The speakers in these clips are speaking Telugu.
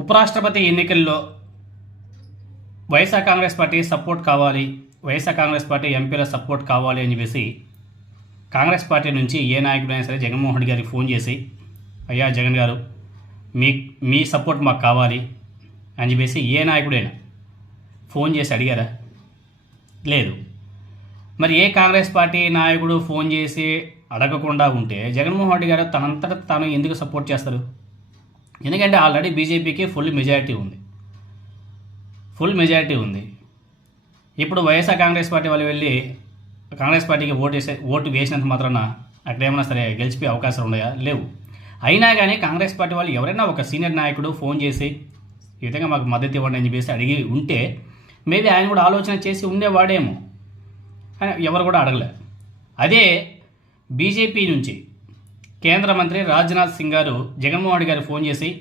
ఉపరాష్ట్రపతి ఎన్నికల్లో వైఎస్ఆర్ కాంగ్రెస్ పార్టీ సపోర్ట్ కావాలి వైఎస్ఆర్ కాంగ్రెస్ పార్టీ ఎంపీల సపోర్ట్ కావాలి అని చెప్పేసి కాంగ్రెస్ పార్టీ నుంచి ఏ నాయకుడైనా సరే జగన్మోహన్ రెడ్డి గారికి ఫోన్ చేసి అయ్యా జగన్ గారు మీ మీ సపోర్ట్ మాకు కావాలి అని చెప్పేసి ఏ నాయకుడైనా ఫోన్ చేసి అడిగారా? లేదు. మరి ఏ కాంగ్రెస్ పార్టీ నాయకుడు ఫోన్ చేసి అడగకుండా ఉంటే జగన్మోహన్ రెడ్డి గారు తనంతట తాను ఎందుకు సపోర్ట్ చేస్తారు? ఎందుకంటే ఆల్రెడీ బీజేపీకి ఫుల్ మెజారిటీ ఉంది. ఫుల్ మెజారిటీ ఉంది. ఇప్పుడు వైఎస్ఆర్ కాంగ్రెస్ పార్టీ వాళ్ళు వెళ్ళి కాంగ్రెస్ పార్టీకి ఓటు వేసే ఓటు వేసినంత మాత్రాన అక్కడ ఏమైనా సరే గెలిచిపోయే అవకాశాలు ఉన్నాయా? లేవు. అయినా కానీ కాంగ్రెస్ పార్టీ వాళ్ళు ఎవరైనా ఒక సీనియర్ నాయకుడు ఫోన్ చేసి ఈ విధంగా మాకు మద్దతు ఇవ్వండి అని చెప్పేసి అడిగి ఉంటే మేబీ ఆయన కూడా ఆలోచన చేసి ఉండేవాడేమో. ఎవరు కూడా అడగలే. అదే బీజేపీ నుంచి కేంద్ర మంత్రి రాజ్నాథ్ సింగ్ గారు జగన్మోహన్ రెడ్డి గారు ఫోన్ చేసి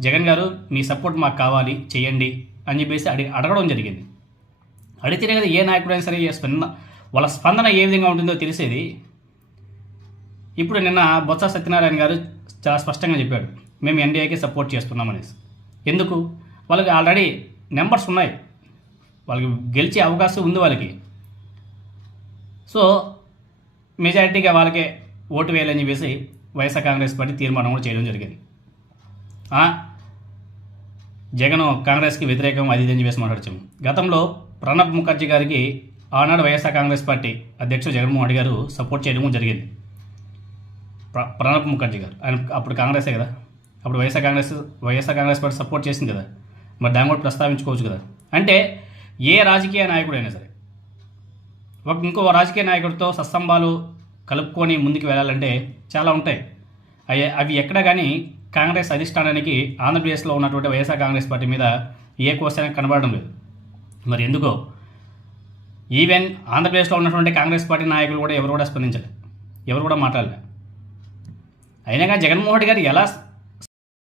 జగన్ గారు మీ సపోర్ట్ మాకు కావాలి చేయండి అని చెప్పేసి అడిగి అడగడం జరిగింది. అడిగితేనే కదా ఏ నాయకుడైనా సరే స్పందన వాళ్ళ స్పందన ఏ విధంగా ఉంటుందో తెలిసేది. ఇప్పుడు నిన్న బొత్స సత్యనారాయణ గారు చాలా స్పష్టంగా చెప్పాడు మేము ఎన్డీఏకి సపోర్ట్ చేస్తున్నాం అనేసి. ఎందుకు? వాళ్ళకి ఆల్రెడీ నెంబర్స్ ఉన్నాయి. వాళ్ళకి గెలిచే అవకాశం ఉంది వాళ్ళకి. సో మెజారిటీగా వాళ్ళకే ఓటు వేయాలని చెప్పేసి వైఎస్ఆర్ కాంగ్రెస్ పార్టీ తీర్మానం కూడా చేయడం జరిగింది. జగన్ కాంగ్రెస్కి వ్యతిరేకం అది ఇది అని చెప్పేసి మాట్లాడచ్చాము. గతంలో ప్రణబ్ ముఖర్జీ గారికి ఆనాడు వైఎస్ఆర్ కాంగ్రెస్ పార్టీ అధ్యక్షుడు జగన్మోహన్ రెడ్డి గారు సపోర్ట్ చేయడం జరిగింది. ప్ర- ప్రణబ్ ముఖర్జీ గారు. ఆయన అప్పుడు కాంగ్రెసే కదా. అప్పుడు YSR Congress YSR Congress party support చేసింది కదా. మరి దాన్ని కూడా ప్రస్తావించుకోవచ్చు కదా. అంటే ఏ రాజకీయ నాయకుడైనా సరే ఒక ఇంకో రాజకీయ నాయకుడితో సత్సంబాలు కలుపుకొని ముందుకు వెళ్ళాలంటే చాలా ఉంటాయి. అవి అవి ఎక్కడ కానీ కాంగ్రెస్ అధిష్టానానికి ఆంధ్రప్రదేశ్లో ఉన్నటువంటి వైఎస్ఆర్ కాంగ్రెస్ పార్టీ మీద ఏ క్వశ్చన్ కనబడడం లేదు. మరి ఎందుకో? ఈవెన్ ఆంధ్రప్రదేశ్లో ఉన్నటువంటి కాంగ్రెస్ పార్టీ నాయకులు కూడా ఎవరు కూడా స్పందించలేదు ఎవరు కూడా మాట్లాడలే. అయినా కానీ జగన్మోహన్ రెడ్డి గారు ఎలా